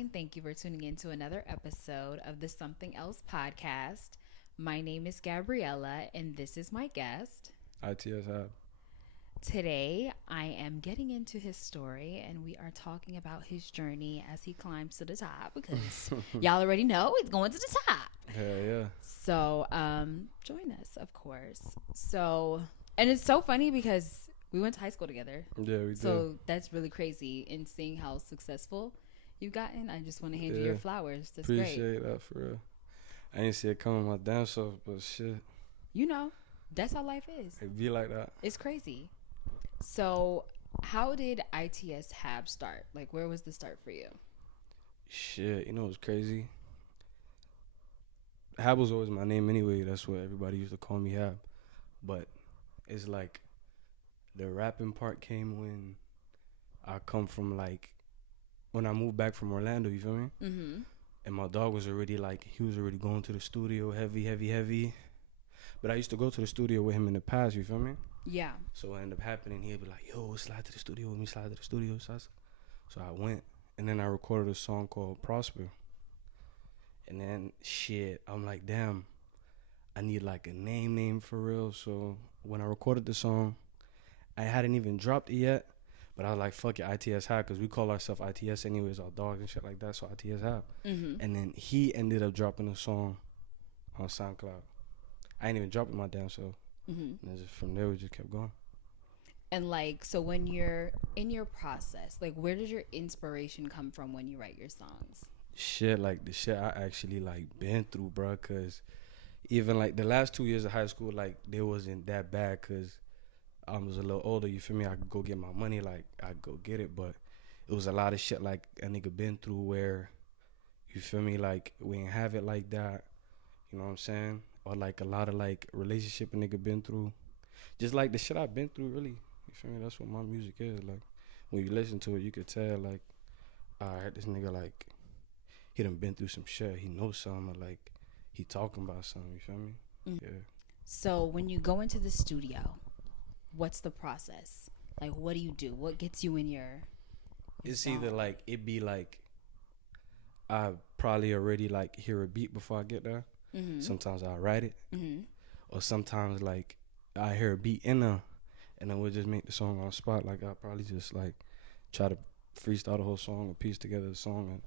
and thank you for tuning in to another episode of the Something Else podcast. My name is Gabriella, and this is my guest. ITS HAB. Today, I am getting into his story, and we are talking about his journey as he climbs to the top because y'all already know he's going to the top. Yeah. So, join us, of course. And it's so funny because we went to high school together. Yeah, we did. So that's really crazy in seeing how successful you've gotten. I just want to hand you your flowers. That's Appreciate that for real. I ain't see it coming my damn self, but shit. You know, that's how life is. It be like that. It's crazy. So how did ITS HAB start? Like, where was the start for you? Shit, you know what's crazy? Hab was always my name anyway. That's what everybody used to call me, Hab. But it's like the rapping part came when I come from when I moved back from Orlando, you feel me? Mm-hmm. And my dog was already he was already going to the studio heavy. But I used to go to the studio with him in the past, you feel me? Yeah. So what ended up happening, he'd be like, yo, slide to the studio with me, slide to the studio. So I went, and then I recorded a song called Prosper. And then, shit, I'm like, damn, I need like a name for real. So when I recorded the song, I hadn't even dropped it yet, but I was like, fuck it, ITS HAB, because we call ourselves ITS anyways, our dogs and shit like that, so ITS HAB. Mm-hmm. And then he ended up dropping a song on SoundCloud. I ain't even dropping my damn self. Mm-hmm. And just from there, we just kept going. And so when you're in your process, where does your inspiration come from when you write your songs? Shit, the shit I actually been through, bro. Cause even the last 2 years of high school, they wasn't that bad. Cause I was a little older. You feel me? I could go get my money, I could go get it. But it was a lot of shit a nigga been through where, you feel me? We ain't have it like that. You know what I'm saying? Or a lot of relationship a nigga been through. Just the shit I've been through, really. You feel me? That's what my music is. When you listen to it, you could tell alright, this nigga he done been through some shit. He knows something, or he talking about something. You feel me? Mm-hmm. Yeah. So when you go into the studio, what's the process? What do you do? What gets you in your It's song? either it be I probably already hear a beat before I get there. Mm-hmm. Sometimes I write it. Mm-hmm. Or sometimes I hear a beat in there, and then we'll just make the song on the spot. I probably just try to freestyle the whole song or piece together the song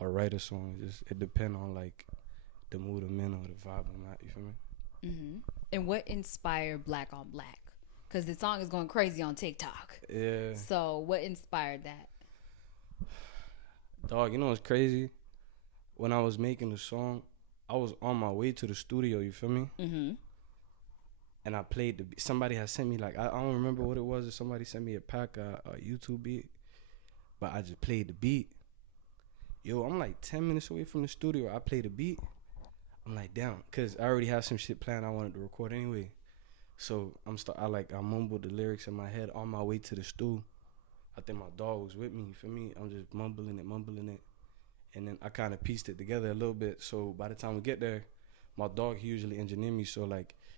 or write a song. It depends on the mood I'm in or the vibe I'm at. You feel me? Mm-hmm. And what inspired Black on Black? Because the song is going crazy on TikTok. Yeah. So what inspired that? Dog, you know what's crazy? When I was making the song, I was on my way to the studio. You feel me? Mm-hmm. And I played the beat. Somebody had sent me I don't remember what it was. Or somebody sent me a YouTube beat, but I just played the beat. Yo, I'm 10 minutes away from the studio. I played the beat. I'm damn, cause I already had some shit planned I wanted to record anyway. So I mumbled the lyrics in my head on my way to the stool. I think my dog was with me. You feel me? I'm just mumbling it, and then I kind of pieced it together a little bit. So by the time we get there, my dog, he usually engineer me, so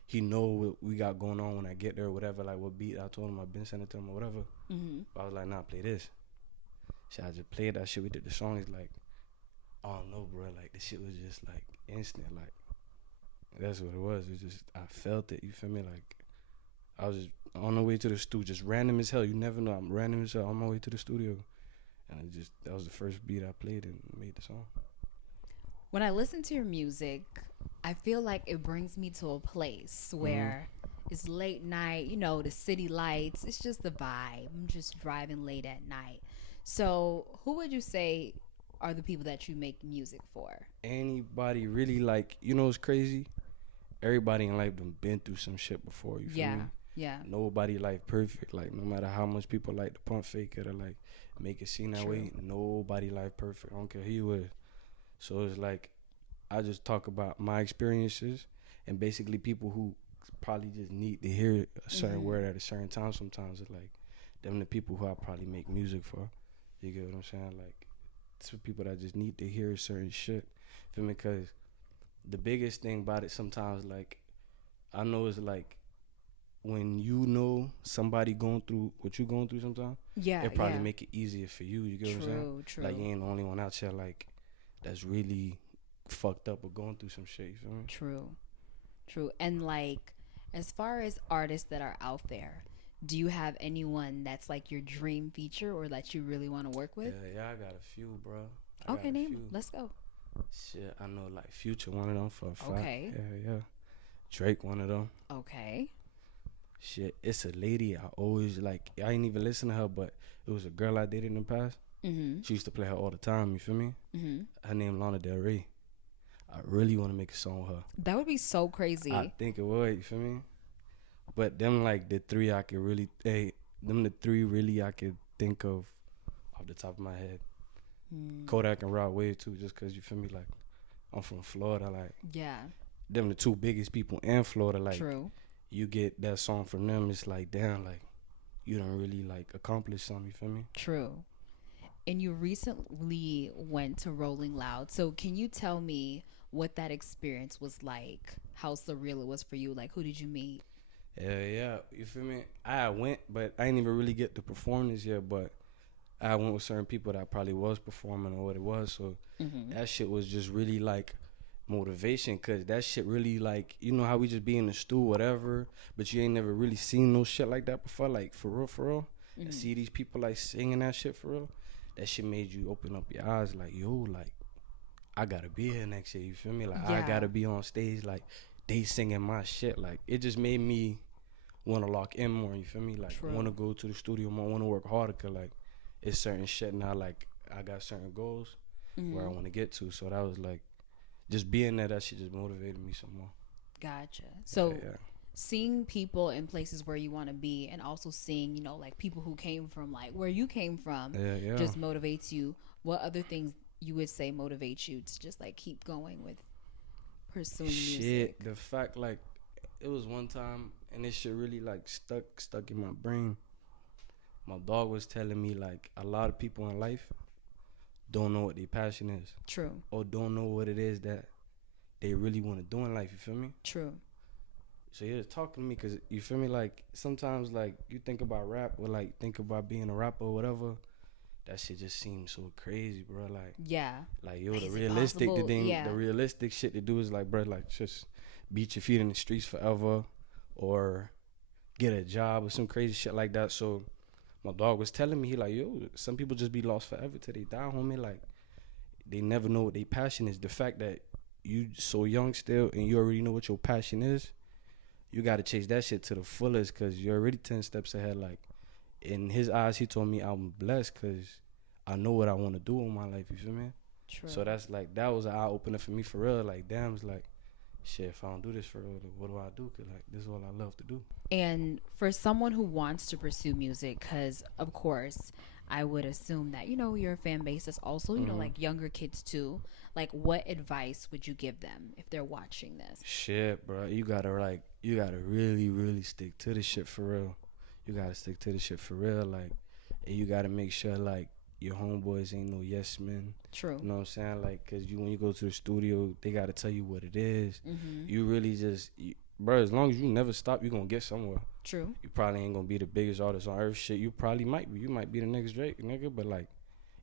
he know what we got going on when I get there or whatever, what beat I told him, I've been sending it to him or whatever. Mm-hmm. But I was nah, play this. So I just played that shit. We did the song. It's I don't know, bro. The shit was just instant. That's what it was. It was just, I felt it. You feel me? I was just on the way to the studio, just random as hell. You never know. I'm random as hell on my way to the studio. And that was the first beat I played and made the song. When I listen to your music, I feel like it brings me to a place where it's late night, the city lights. It's just the vibe. I'm just driving late at night. So who would you say are the people that you make music for? Anybody really what's crazy? Everybody in life done been through some shit before. You feel me? Yeah. Nobody life perfect. No matter how much people to pump fake it or make it seem that way, nobody life perfect. I don't care who you is. So it's I just talk about my experiences and basically people who probably just need to hear a certain word at a certain time. Sometimes it's them the people who I probably make music for. You get what I'm saying? It's for people that just need to hear certain shit. Feel me? Because the biggest thing about it sometimes I know it's when you know somebody going through what you going through sometimes, Yeah, it probably yeah. make it easier for you. You get what I'm saying? True, Like you true, ain't the only one out here like that's really fucked up or going through some shit. You feel me? true, true. And like, as far as artists that are out there, do you have anyone that's like your dream feature or that you really want to work with? Yeah, I got a few, bro. I got Okay, a name 'em. few. Let's go. Shit, I know like Future, one of them for a fact. Okay, Yeah. Drake, one of them. okay. Shit, it's a lady I always like. I ain't even listen to her, but it was a girl I dated in the past. Mhm, She used to play her all the time. You feel me? mhm. Her name Lana Del Rey. I really want to make a song with her. That would be so crazy. I think it would. You feel me? But them like the three I could really, them the three really I could think of off the top of my head. Kodak and Rod Wave too, just cause you feel me. Like I'm from Florida. Like Yeah, them the two biggest people in Florida. Like true. you get that song from them, it's like damn, like you don't really like accomplish something. You feel me? True. And you recently went to Rolling Loud. So can you tell me what that experience was like? How surreal it was for you? Like, who did you meet? Yeah. You feel me? I went, but I didn't even really get to perform this yet. But I went with certain people that probably was performing or what it was. So that shit was just really like motivation, cause that shit really like, you know how we just be in the stew whatever, but you ain't never really seen no shit like that before, like for real. And see these people like singing that shit for real. That shit made you open up your eyes like, yo, like I gotta be here next year. You feel me? Like I Yeah. gotta be on stage like they singing my shit. Like it just made me want to lock in more. You feel me? Like True. want to go to the studio more, want to work harder. Cause like it's certain shit now. Like I got certain goals where I want to get to. So that was like just being there. That shit just motivated me some more. Gotcha. So Yeah. seeing people in places where you want to be and also seeing, you know, like people who came from like where you came from Yeah. just motivates you. What other things you would say motivate you to just like keep going with pursuing Shit, music? the fact like it was one time and this shit really like stuck in my brain. My dog was telling me like a lot of people in life don't know what their passion is True. or don't know what it is that they really want to do in life. You feel me? True. So he was talking to me because you feel me, like sometimes like you think about rap or like think about being a rapper or whatever, that shit just seems so crazy, bro. Yeah. Like yo, Like, the is it realistic possible? Yeah. the realistic shit to do is like, bro, like just beat your feet in the streets forever or get a job or some crazy shit like that. So my dog was telling me, he like, yo, some people just be lost forever till they die, homie. Like they never know what their passion is. The fact that you so young still and you already know what your passion is, you gotta chase that shit to the fullest because you're already 10 steps ahead. Like in his eyes, he told me I'm blessed because I know what I want to do in my life. You feel me? True. So that's like that was an eye opener for me for real. Like damn, it's like shit. If I don't do this for real, then what do I do? Cause like this is all I love to do. And for someone who wants to pursue music, because of course, I would assume that, you know, your fan base is also, you know, like younger kids too. Like, what advice would you give them if they're watching this? Shit, bro. You gotta really stick to the shit for real. You gotta stick to the shit for real. Like, and you gotta make sure like your homeboys ain't no yes men. True. You know what I'm saying? Like, cause you when you go to the studio, they gotta tell you what it is. You really just, bro. As long as you never stop, you gonna get somewhere. True. You probably ain't gonna be the biggest artist on earth. Shit, you probably might be. You might be the next Drake, nigga. But like,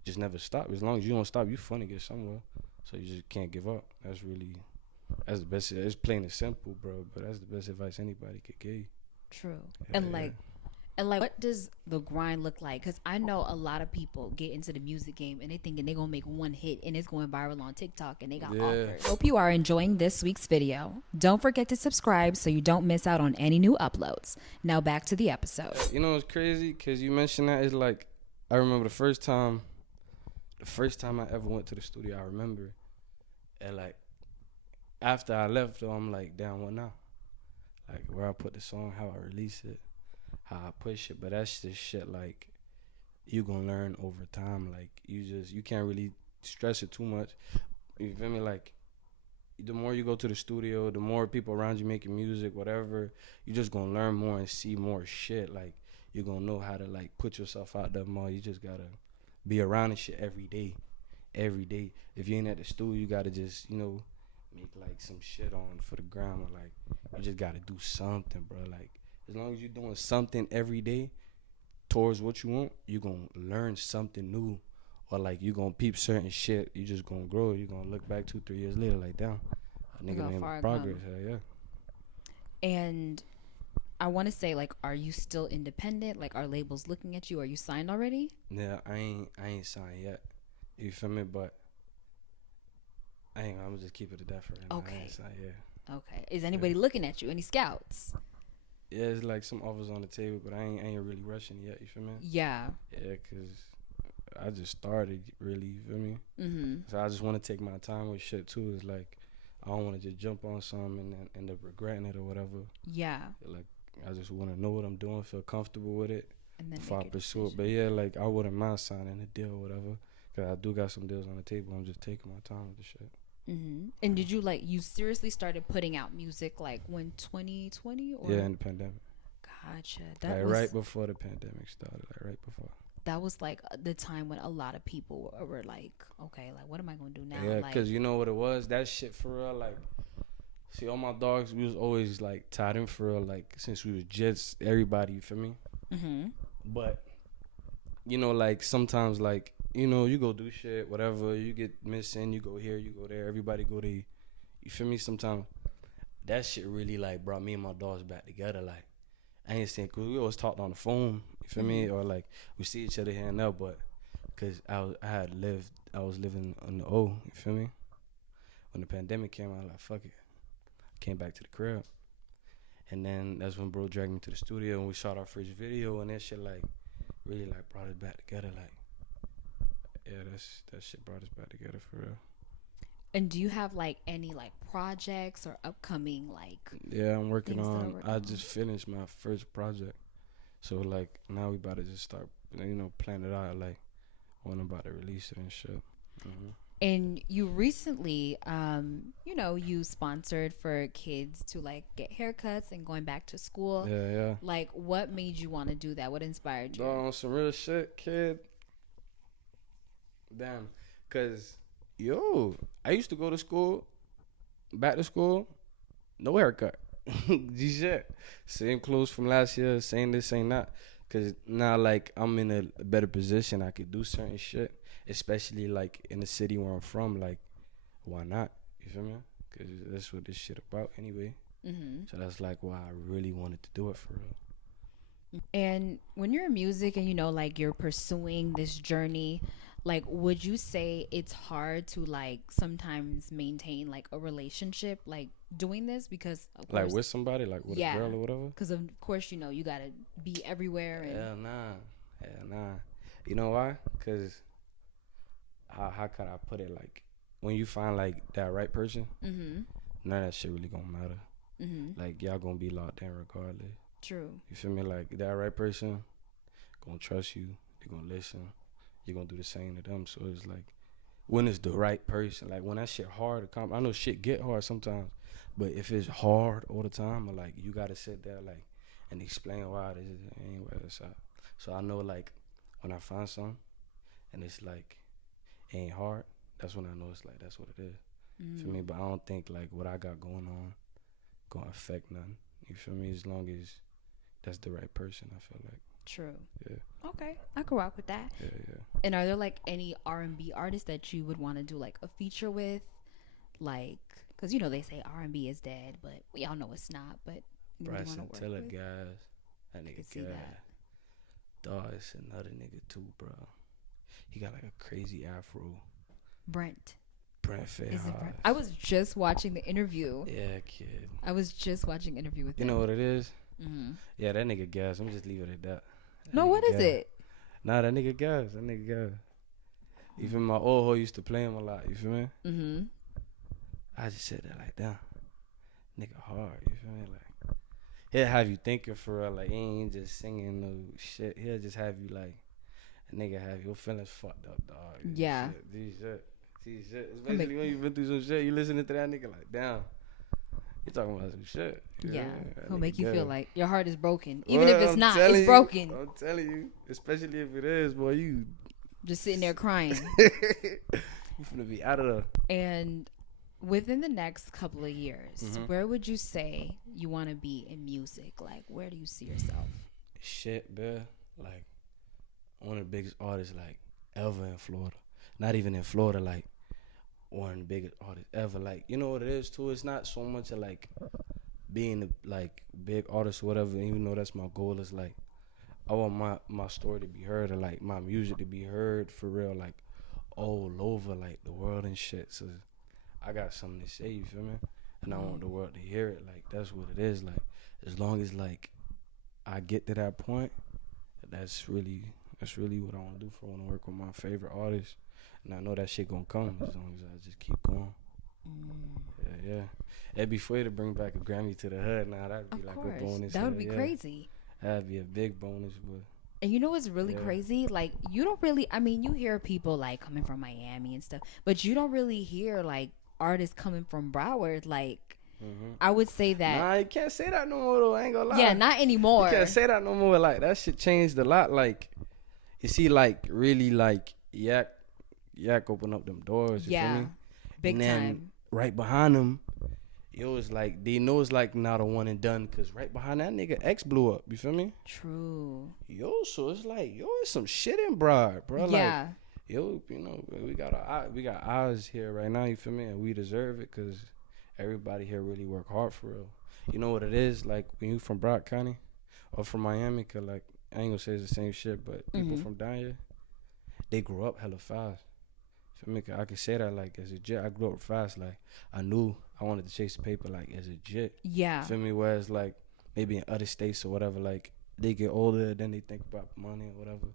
just never stop. As long as you don't stop, you finna get somewhere. So you just can't give up. That's the best. It's plain and simple, bro. But that's the best advice anybody could give you. True. Yeah, And like, what does the grind look like? Because I know a lot of people get into the music game and they thinking they're going to make one hit and it's going viral on TikTok and they got offers. Hope you are enjoying this week's video. Don't forget to subscribe so you don't miss out on any new uploads. Now back to the episode. You know what's crazy? Because you mentioned that. It's like, I remember the first time I ever went to the studio, I remember. And like, after I left, though, I'm like, damn, what now? Like, where I put the song, how I release it, how I push it. But that's just shit, like, you gonna learn over time. Like, you can't really stress it too much. You feel me? Like, the more you go to the studio, the more people around you making music, whatever, you just gonna learn more and see more shit. Like, you're gonna know how to, like, put yourself out there more. You just gotta be around this shit every day. If you ain't at the studio, you gotta just, you know, make like some shit on for the gram, or like you just gotta do something, bro. Like As long as you're doing something every day towards what you want, you're going to learn something new. Or, like, you're going to peep certain shit. You just going to grow. You're going to look back 2-3 years later like, damn, a Look nigga how made far I progress. come. Hell yeah. And I want to say, like, are you still independent? Like, are labels looking at you? Are you signed already? Yeah, I ain't signed yet. You feel me? But I'm going to just keep it at that for right now. I Okay. ain't signed yet. Okay. Is anybody looking at you? Any scouts? Yeah, it's like some offers on the table, but I ain't really rushing yet. You feel me? Yeah. Yeah, because I just started, really. You feel me? Mm-hmm. So I just want to take my time with shit, too. It's like, I don't want to just jump on something and then end up regretting it or whatever. Yeah. Like, I just want to know what I'm doing, feel comfortable with it And then before I make a pursue it. decision. But yeah, like, I wouldn't mind signing a deal or whatever, because I do got some deals on the table. I'm just taking my time with the shit. Mm-hmm. And did you, like, you seriously started putting out music, like, when 2020? Or? Yeah, in the pandemic. Gotcha. Like, right before the pandemic started, like, right before. That was, like, the time when a lot of people were like, okay, like, what am I going to do now? Yeah, like, because you know what it was? That shit for real, like, see, all my dogs, we was always, like, tied in for real, like, since we was just everybody, you feel me? mm-hmm. But, you know, like, sometimes, like, you know, you go do shit, whatever, you get missing, you go here, you go there, everybody go there. You feel me? Sometimes that shit really, like, brought me and my dogs back together. Like, I ain't saying, because we always talked on the phone, you feel me? Or, like, we see each other here and there, but because I was living on the O, you feel me? When the pandemic came, I was like, fuck it. Came back to the crib. And then that's when bro dragged me to the studio and we shot our first video, and that shit, like, really, like, brought us back together. Like, yeah, that shit brought us back together for real. And do you have, like, any, like, projects or upcoming, like, Yeah, I'm working things that on, are working I on? just finished my first project. So, like, now we about to just start, you know, plan it out, like, when I'm about to release it and shit. Mm-hmm. And you recently, you know, you sponsored for kids to, like, get haircuts and going back to school. Yeah. Like, what made you want to do that? What inspired you? Dog, on some real shit, kid. Damn. Because, yo, I used to go to school, back to school, no haircut. G-shit. Same clothes from last year, same this, same that. Because now, like, I'm in a better position. I could do certain shit, especially, like, in the city where I'm from. Like, why not? You feel me? Because that's what this shit about anyway. Mm-hmm. So that's, like, why I really wanted to do it for real. And when you're in music and, you know, like, you're pursuing this journey, like, would you say it's hard to, like, sometimes maintain, like, a relationship, like, doing this? Because, of course, Like, with somebody, like, with a girl or whatever? because, of course, you know, you got to be everywhere. And Hell nah. You know why? Because how can I put it? Like, when you find, like, that right person, mm-hmm. none of that shit really gonna matter. Mm-hmm. Like, y'all gonna be locked in regardless. True. You feel me? Like, that right person gonna trust you. They gonna listen. You're gonna do the same to them. So it's like, when it's the right person, like, when that shit hard, I know shit get hard sometimes, but if it's hard all the time, or, like, you gotta sit there, like, and explain why this is ain't where it's at. So I know, like, when I find something and it's like ain't hard, that's when I know it's like that's what it is. Mm. Feel me? But I don't think, like, what I got going on gonna affect nothing. You feel me? As long as that's the right person, I feel like. True. Yeah. Okay, I could rock with that. Yeah. And are there, like, any R&B artists that you would want to do, like, a feature with? Like, because, you know, they say R&B is dead, but we all know it's not. But Bryson Tiller, guys. That I nigga could see guy. that. Dog, it's another nigga too, bro. He got, like, a crazy afro. Brent. Brent Is it Fairhurst. Brent? I was just watching the interview. Yeah, kid. I was just watching an interview with You him. know what it is? Mm-hmm. Yeah, that nigga gas. I'm just leave it at that. No, what is it? Nah, that nigga gas. You feel me? My old hoe used to play him a lot. You feel me? Mm-hmm. I just said that like, damn, nigga hard. You feel me? Like, he'll have you thinking for real. Like, he ain't just singing no shit. He'll just have you, like, a nigga have your feelings fucked up, dog. Yeah. These shit. Especially when you been through some shit, you listening to that nigga like, damn, you talking about some shit. Yeah. That He'll nigga make you gas. feel like your heart is broken. Even Well, if it's I'm not, telling it's you, broken. I'm telling you. Especially if it is, boy, you Just sitting there crying. you finna be out of there. And Within the next couple of years, Mm-hmm. where would you say you want to be in music? Like, where do you see yourself? Shit, bruh. Like, one of the biggest artists, like, ever in Florida. Not even in Florida, like, one of the biggest artists ever. Like, you know what it is, too? It's not so much of, like, being a, like, big artist or whatever, even though that's my goal. Is like, I want my story to be heard, or, like, my music to be heard for real, like, all over, like, the world and shit. So, I got something to say, you feel me? And I want the world to hear it. Like, that's what it is. Like, as long as, like, I get to that point, that's really what I want to do. I want to work with my favorite artists, and I know that shit gonna come as long as I just keep going. Yeah. It'd be free to bring back a Grammy to the hood. Now that'd be Of like course. a bonus. That would be crazy. That'd be a big bonus, but And you know what's really crazy? Like, you don't really, I mean, you hear people like coming from Miami and stuff, but you don't really hear like artists coming from Broward. Like, I would say that. nah, you can't say that no more though. I ain't gonna lie. Yeah, not anymore. You can't say that no more. Like, that shit changed a lot. Like, you see, like, really, like, Yak open up them doors. You feel me? Big and then time. right behind them, it's like they know it's like not a one and done, because right behind that nigga X blew up. You feel me? True. So it's like, it's some shit in Broward, bro. Yeah. Like, you know, we got eyes here right now. You feel me? And we deserve it, because everybody here really work hard for real. You know what it is? Like, when you from Broward County or from Miami, cause like, I ain't gonna say it's the same shit, but people from down here, they grew up hella fast. Feel me? I can say that, like, as a jit, I grew up fast. Like, I knew I wanted to chase the paper, like, as a jit. Yeah. Feel me? Whereas, like, maybe in other states or whatever, like, they get older, then they think about money or whatever.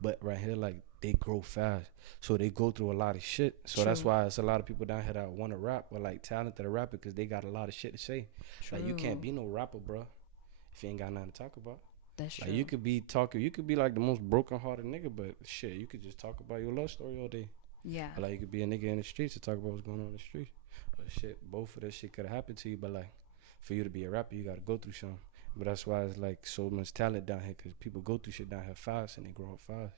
But right here, like, they grow fast. So they go through a lot of shit. So that's why it's a lot of people down here that want to rap or, like, talented rapper, because they got a lot of shit to say. True. Like, you can't be no rapper, bro, if you ain't got nothing to talk about. That's true. Like, you could be like the most broken-hearted nigga, but shit, you could just talk about your love story all day. Yeah. Or, like, you could be a nigga in the streets to talk about what's going on in the streets. Or shit, both of that shit could have happened to you, but, like, for you to be a rapper, you got to go through something. But that's why it's, like, so much talent down here, because people go through shit down here fast and they grow up fast.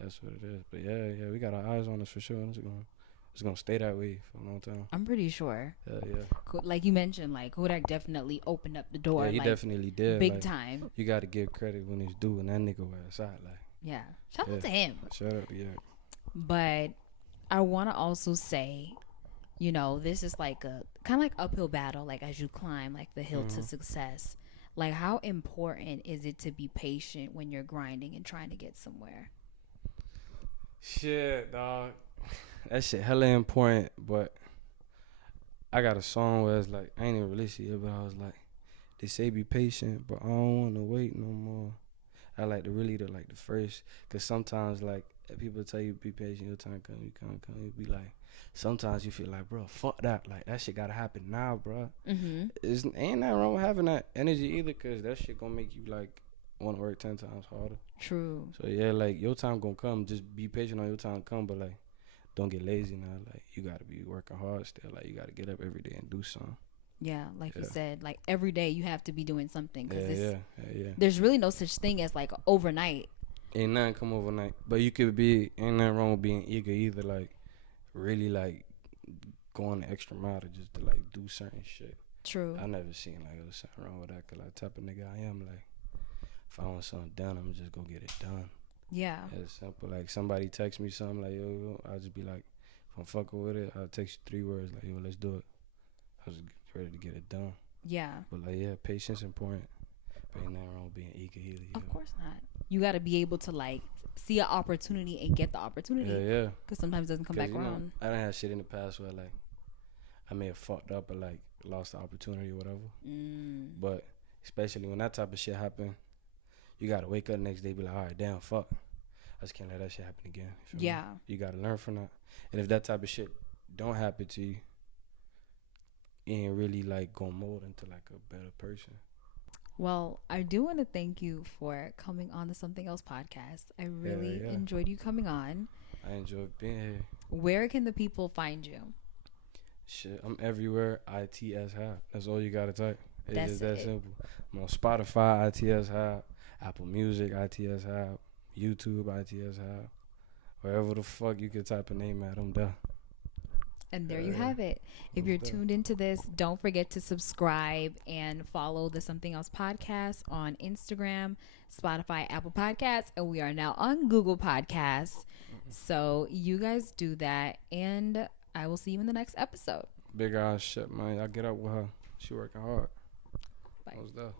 That's what it is. But, yeah, we got our eyes on us for sure. It's gonna stay that way for a long time. I'm pretty sure. Yeah. Like you mentioned, like, Kodak definitely opened up the door. Yeah, he like, definitely did. Big like, time. You got to give credit when it's due, and that nigga was outside. Like, Yeah. Shout out to him. Shout out, yeah. But I want to also say, you know, this is like a kind of like uphill battle, like as you climb like the hill to success. Like, how important is it to be patient when you're grinding and trying to get somewhere? Shit, dog. That shit hella important, but I got a song where it's like, I ain't even released it yet, but I was like, they say be patient, but I don't want to wait no more. I like to really the first, because sometimes, like, if people tell you be patient, your time come, you can't come, you be like, sometimes you feel like, bro, fuck that, like, that shit gotta happen now, bro. Ain't nothing wrong with having that energy either, because that shit gonna make you, like, want to work 10 times harder. True. So yeah, like, your time gonna come, just be patient on your time come, but, like, don't get lazy now. Like, you gotta be working hard still. Like, you gotta get up every day and do something. Yeah, like you said, like, every day you have to be doing something, because yeah. there's really no such thing as like overnight. Ain't nothing come overnight, but you could be, ain't nothing wrong with being eager either. Like, really, like, going the extra mile to just to, like, do certain shit. True. I never seen like there was something wrong with that, cause like, type of nigga I am, like, if I want something done, I'm just gonna get it done. Yeah. It's simple. Like, somebody text me something like, yo, I'll just be like, if I'm fucking with it, I'll text you 3 words like, yo, let's do it. I was ready to get it done. Yeah. But, like, yeah, patience important. But ain't nothing wrong with being eager either. Of course not. You got to be able to, like, see an opportunity and get the opportunity. Yeah. Because sometimes it doesn't come back around. I done had shit in the past where, like, I may have fucked up or, like, lost the opportunity or whatever. But especially when that type of shit happen, you got to wake up the next day and be like, all right, damn, fuck. I just can't let that shit happen again. Yeah. You got to learn from that. And if that type of shit don't happen to you, you ain't really, like, gonna mold into, like, a better person. Well, I do want to thank you for coming on the Something Else podcast. I really enjoyed you coming on. I enjoyed being here. Where can the people find you? Shit, I'm everywhere. ITS HAB. That's all you gotta type. It's That's just that it. simple. I'm on Spotify, ITS HAB, Apple Music, ITS HAB, YouTube, ITS HAB. Wherever the fuck you can type a name at, I'm there. And there you have it. If you're tuned into this, don't forget to subscribe and follow the Something Else podcast on Instagram, Spotify, Apple Podcasts, and we are now on Google Podcasts. So you guys do that, and I will see you in the next episode. Big ass shit, man. I get up with her. She working hard. Bye. I was there.